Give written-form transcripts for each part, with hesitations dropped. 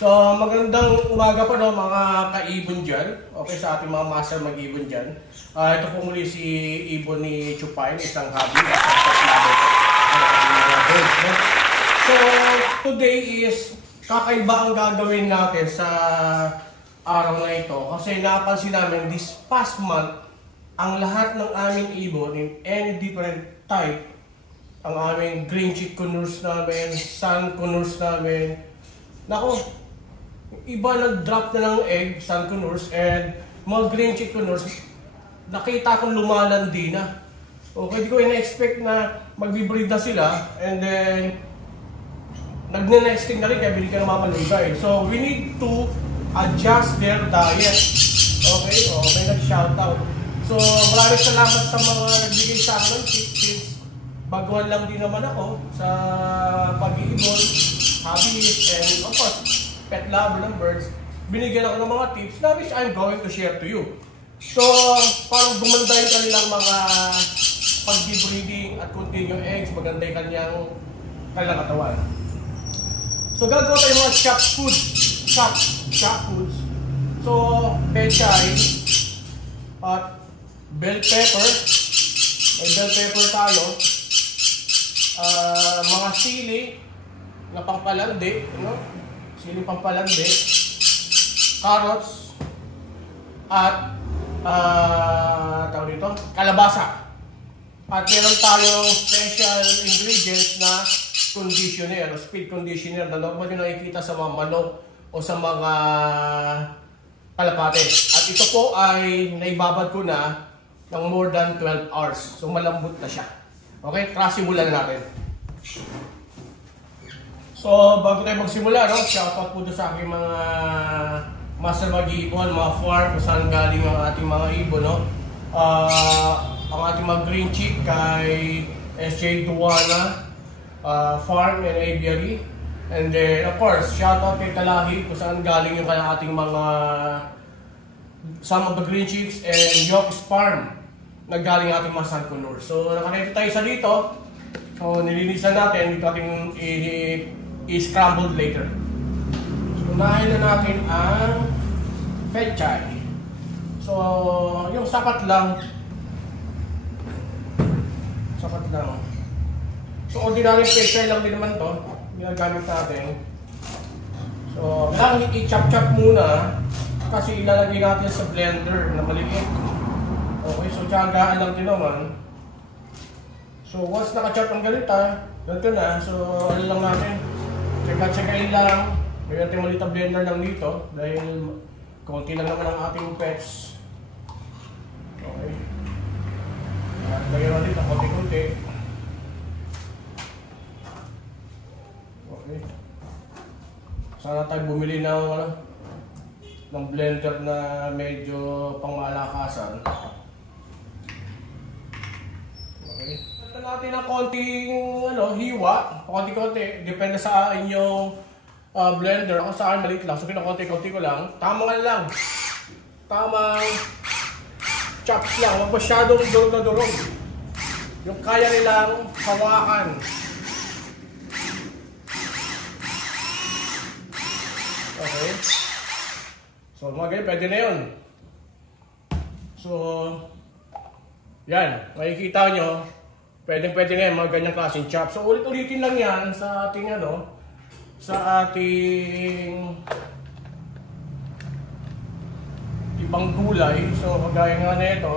So, magandang umaga pa no, mga kaibon dyan. Okay, sa ating mga master mag-ibon dyan. Ito po muli si ibon ni Chupay, isang hobby. So, today is kakaiba ang gagawin natin sa araw na ito. Kasi napansin namin this past month, ang lahat ng aming ibon in any different type, ang aming green chick conurs namin, sun conurs namin, nako, iba nag-drop na ng egg, sun conurs, and mga green chick conurs, nakita kong lumalandi na. Okay, di ko ina-expect na magbe-breed na sila, and then nagne-nesting na rin, kaya binigyan ng mamalugay. So, we need to adjust their diet. Okay, may nag-shoutout. So, maraming salamat sa mga nagbigay sa akin ng tips. Baguhan lang din naman ako sa pag-iibon, hobbies, and of course, pet lover ng birds. Binigyan ako ng mga tips na which I'm going to share to you. So, parang gumanda yung kanilang mga pag-breeding at continue eggs, maganda yung kanilang katawan. So, gagawa tayo mga chop foods. Chop foods. So, pechay at bell pepper. May bell pepper tayo. Mga sili na pampalandi, sili pampalandi, carrots, at tawag dito, kalabasa. At meron tayong special ingredients na conditioner, speed conditioner na normal yung nakikita sa mga manok o sa mga kalapate. At ito po ay naibabad ko na ng more than 12 hours. So malambot na siya. Okay, tara simulan na natin. So, bago tayo magsimula, shoutout po sa aking mga master mag-iibon, mga farm, kung saan galing ang ating mga ibon, ang ating mga green chick kay SJ Duana Farm and Aviary. And then, of course, shoutout kay Talahi, kung saan galing yung ating mga some of the green chicks, and York's Farm na galing ating mga sun conurs. So, nakaredy tayo sa dito. So, nilinisan natin. Dito ating i-scrambled later. So, unahin na natin ang pechay. So, yung sapat lang. So, ordinary pechay lang din naman to. Ginagamit natin. So, kailangan i-chop-chop muna kasi ilalagay natin sa blender na maliit. Okay, so tiyagaan lang din naman. So once naka-chop ang ganito na. So ano lang natin, tsaka-tsakain lang. May natin maliit na blender lang dito dahil konti lang naman ang ating pets. Okay. Lagyan natin na konti-konti. Okay. Sana tayo bumili ng blender na medyo pangmalakasan. Okay. Ito natin ng konting hiwa, konti-konti, depende sa inyong blender. Ako sa akin maliit lang, so pinakonti-konti ko lang. Tamang lang. Tamang chops lang, huwag masyadong durog na durog. Yung kaya nilang hawakan. Okay. So mga ganyan, pwede na yun. So, yan, makikita nyo, pwede na yan, mga ganyang klaseng chop. So, ulit-ulitin lang yan sa ating, sa ating ibang gulay. So, kagaya nga na ito,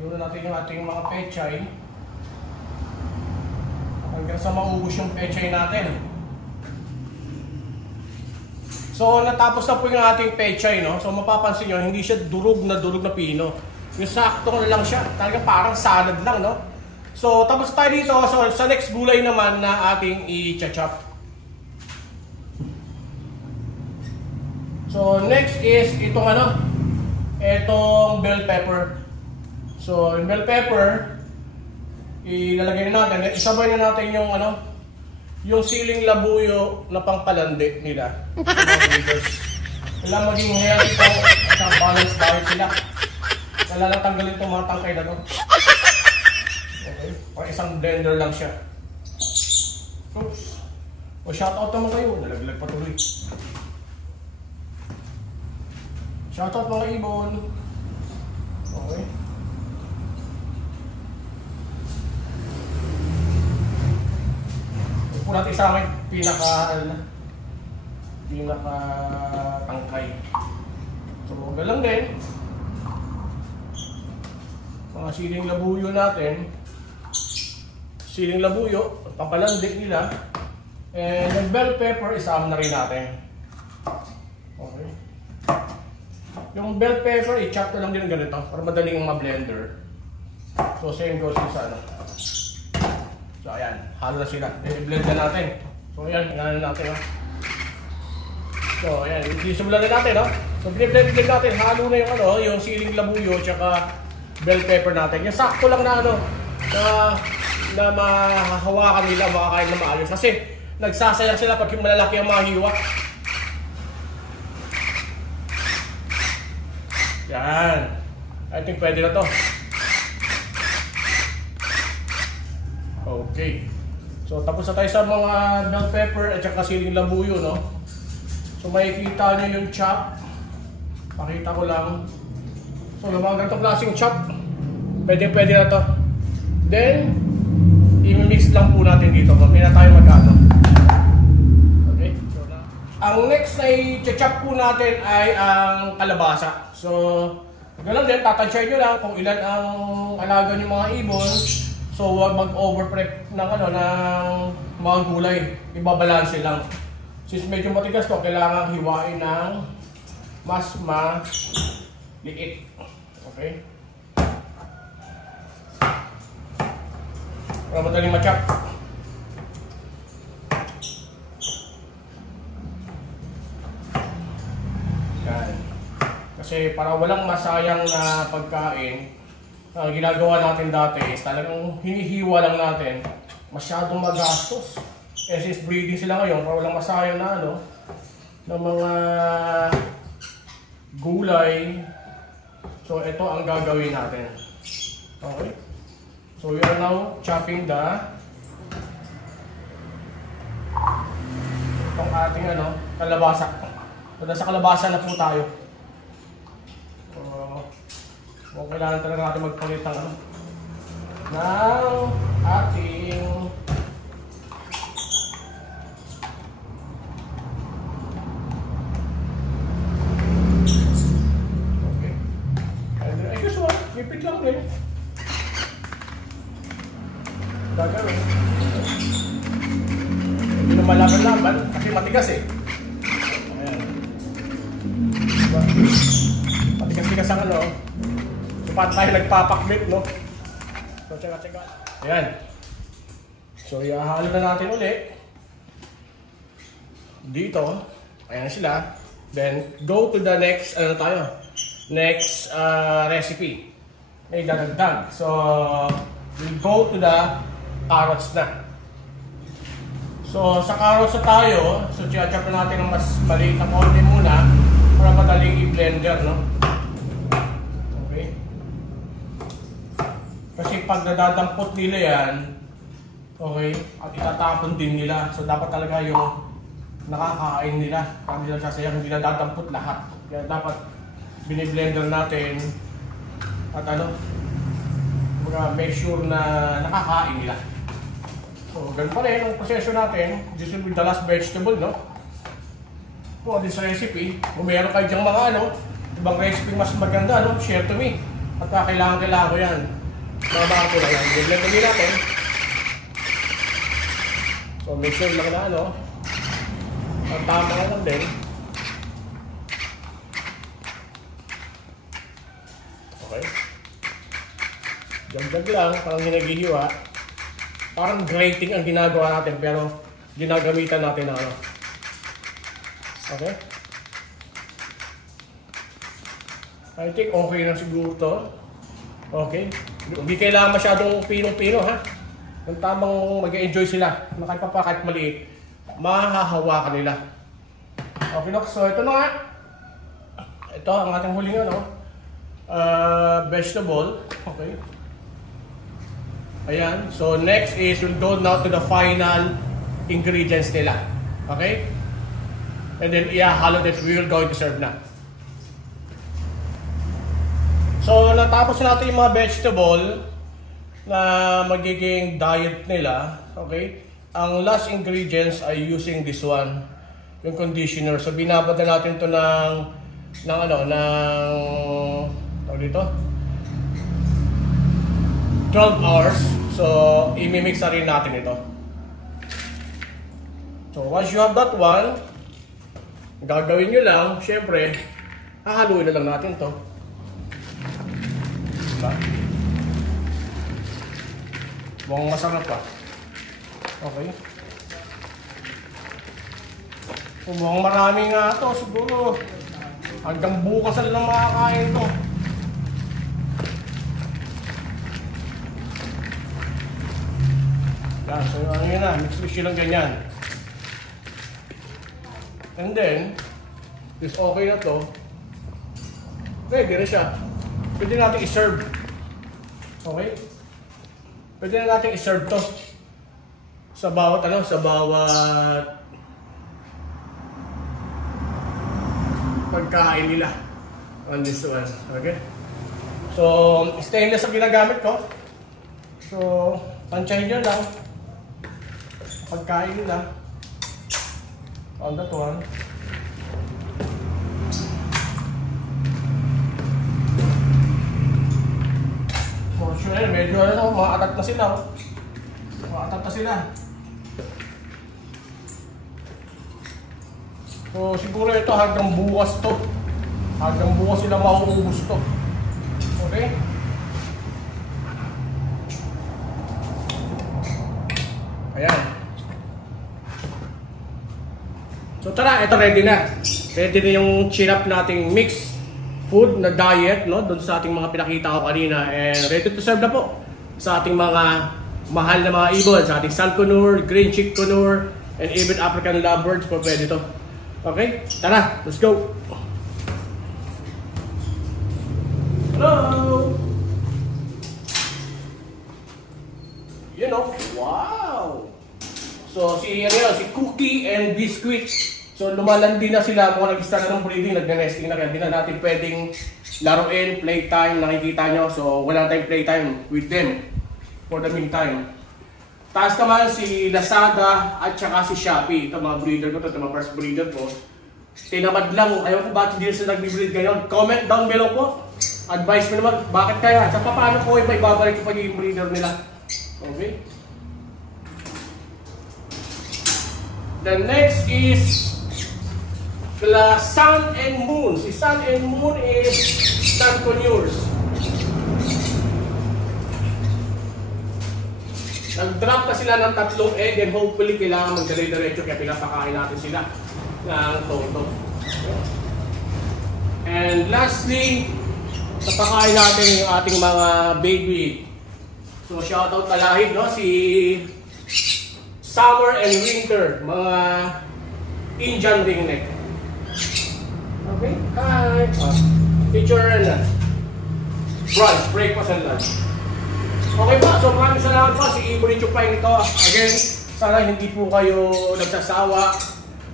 yun na natin yung ating mga pechay. Hanggang sa maubos yung pechay natin. So, natapos na po yung ating pechay, So, mapapansin nyo, hindi siya durog na pino. Yung sakto na lang siya. Talaga parang salad lang, So, tapos tayo dito. So, sa next gulay naman na ating i-chop. So, next is itong itong bell pepper. So, yung bell pepper, ilalagay na natin. Isabay na natin yung yung siling labuyo na pangpalandi nila. Kailangan maging healthy po at balanced diet sila. Wala lang tanggalin itong mga tangkay na to. Okay? O isang blender lang siya. Oops. O shoutout naman kayo. Nalaglag pa tuloy. Shoutout mga ibon. Okay. Ito natin sa akin pinaka tangkay. So, galang din. Mga siling labuyo natin. Siling labuyo, pampalandik nila. And yung bell pepper, isama na rin natin. Okay. Yung bell pepper, i-chop na lang din ganito para madaling ma-blender. So, same goes sa ano. So, ayan. Halo na sila. I-blend na natin. So, ayan. Inanan natin. So, ayan. Isimulan na natin. So, blend natin. Halo na yung ano, yung siling labuyo tsaka bell pepper natin. Yung sakto lang na ano, na mahahawakan nila, makakain na maayos. Kasi, nagsasayang sila pag yung malalaki ang mahiwa. Yan. I think pwede na to. Okay. So, tapos na tayo sa mga bell pepper at saka siling labuyo, no? So, makikita nyo yung chop. Pakita ko lang. So, yung mga ganitong klaseng chop, pwede na to. Then, i-mix lang po natin dito. Mamaya na tayo mag-ano. Okay. So, ang next na i-chop po natin ay ang kalabasa. So, ganoon din, tatansya nyo lang kung ilan ang alaga ng mga ibon. So, huwag mag-overprep ng mga gulay. Ibabalanse lang. Since medyo matigas to, kailangan hiwain ng mas maliit. Okay? Para madaling ma-chop. Yan. Kasi para walang masayang na pagkain, ang ginagawa natin dati is talagang hinihiwa lang natin, masyadong magastos. Eh since breeding sila ngayon, para walang masayang na ano, ng mga gulay. So ito ang gagawin natin. Okay? So we are now chopping itong ating ano, kalabasa. So nasa kalabasa na po tayo. So kailangan talaga natin magpalit ng ating okay. And I guess what? Ipit lang din. Gagawin. Hindi na malaban-laban kasi matigas eh. Ayan. Diba? Matigas-tigas ang ano. Paano tayo nagpapakbit, no? So, tsaga-tsaga. Ayan. So, ihahalo na natin ulit. Dito. Ayan na sila. Then, go to the next, next recipe. May dadagdag. So, we'll go to the carrots na. So, sa carrots na tayo, so, chop na natin ng mas maliit na konti muna para madaling i-blender, no? Kasi pag nadadampot nila yan, okay, at itatapon din nila. So dapat talaga yung nakakain nila. Kaya nila sasayang hindi nadadampot lahat. Kaya dapat biniblender natin at make sure na nakakain nila. So ganun pa rin ang proseso natin. This will be the last vegetable, no? For this recipe, kung meron kayo dyang mga ibang recipe mas maganda, no? Share to me. At kailangan ko yan. Mga baka ko lang yan. Blend kami natin. So make sure lang na ang tama lang din. Okay. Dagdag lang, parang ginagahiwa. Parang grating ang ginagawa natin pero ginagamitan natin na Okay. I think okay na siguro to. Okay. Hindi kailangan masyadong pinong-pino, ha? Yung tamang mag-enjoy sila. Kahit maliit, mahahawakan nila. Okay, look. So, ito na nga. Ito ang ating huling vegetable. Okay. Ayan. So, next is we'll go now to the final ingredients nila. Okay? And then, ihahalo that we will going to serve na. So, natapos natin yung mga vegetable na magiging diet nila. Okay? Ang last ingredients ay using this one, yung conditioner. So, binabad na natin to ng tawag dito, 12 hours. So, imimix na rin natin ito. So, once you have that one, gagawin nyo lang, syempre, hahaluin na lang natin to. Diba? Mukhang masarap pa. Okay. So, mukhang marami nga to, siguro. Hanggang bukas na lang makakain to. Yan, so ano yun na, mix lang ganyan. And then, is okay na to. Ready na siya. Pwede natin i-serve. Okay? Pwede na natin i-serve to. Sa bawat pagkain nila. On this one. Okay? So, stainless ang ginagamit ko. So, tansyahin nyo lang. Pagkain nila. On that one. For sure, medyo maatat na sila. Maatat na sila. So siguro ito hanggang bukas to. Hanggang bukas sila mauubos to. Okay? Ayan. So tara, ito ready na. Ready na yung chinap nating mix food na diet, no? Doon sa ating mga pinakita ko kanina. And ready to serve na po sa ating mga mahal na mga ibon. Sa ating sun conure, green chick conure, and even African lovebirds po pwede to. Okay? Tara, let's go! Hello! You know, wow! So, si Cookie and Biscuit. So, lumalandi na sila. Kung nag-start na ng breeding, nag-nesting na kaya. Hindi na natin pwedeng laruin, playtime, nakikita nyo. So, wala tayong playtime with them for the meantime. Taas naman si Lazada at saka si Shopee. Ito mga breeder ko, ito mga first breeder ko. Tinamad lang, ayaw ko bakit hindi sila nag-breed ngayon. Comment down below po. Advice mo naman, bakit kaya? Sa paano ko iba ibabalik yung pagiging breeder nila. Okay? The next is the Sun and Moon. Si Sun and Moon is sun conures. Nag-drop na sila ng 3 egg and hopefully kailangan magdalay-diretso kaya pinapakain natin sila ng toto. And lastly, napakain natin yung ating mga baby. So shoutout talahib, no? Si Summer and Winter, mga Indian ringneck. Okay? Hi! Feature and brunch, breakfast and lunch. Okay pa, so maraming salamat po si Ivory Chupay nito. Again, sana hindi po kayo nagsasawa,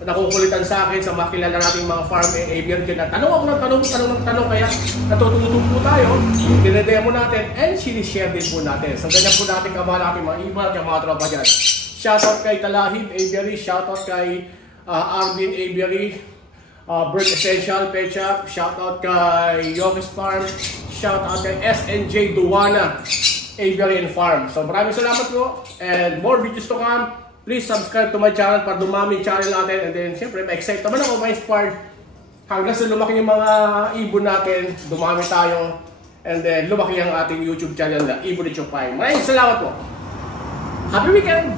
nakukulitan sa akin sa makilala nating mga farm and aviary dyan. Tanong ako ng tanong, kaya natututong po tayo, dinedemo natin, and sinishare din po natin. So ganyan po natin kamahal ating mga iba at mga tropa dyan. Shoutout kay Talahib Aviary, shoutout kay Arvin Aviary, Bird Essential Pet Shop, shoutout kay Yogis Farm, shoutout kay SNJ Duwana Aviary and Farm. So maraming salamat po and more videos to come. Please subscribe to my channel para dumami yung channel natin. And then siyempre ma-excite naman ako, ma-inspired. Hanggang sa lumaki yung mga ibon natin, dumami tayo. And then lumaki ang ating YouTube channel na Ivory Chupay. Maraming salamat po. Happy weekend!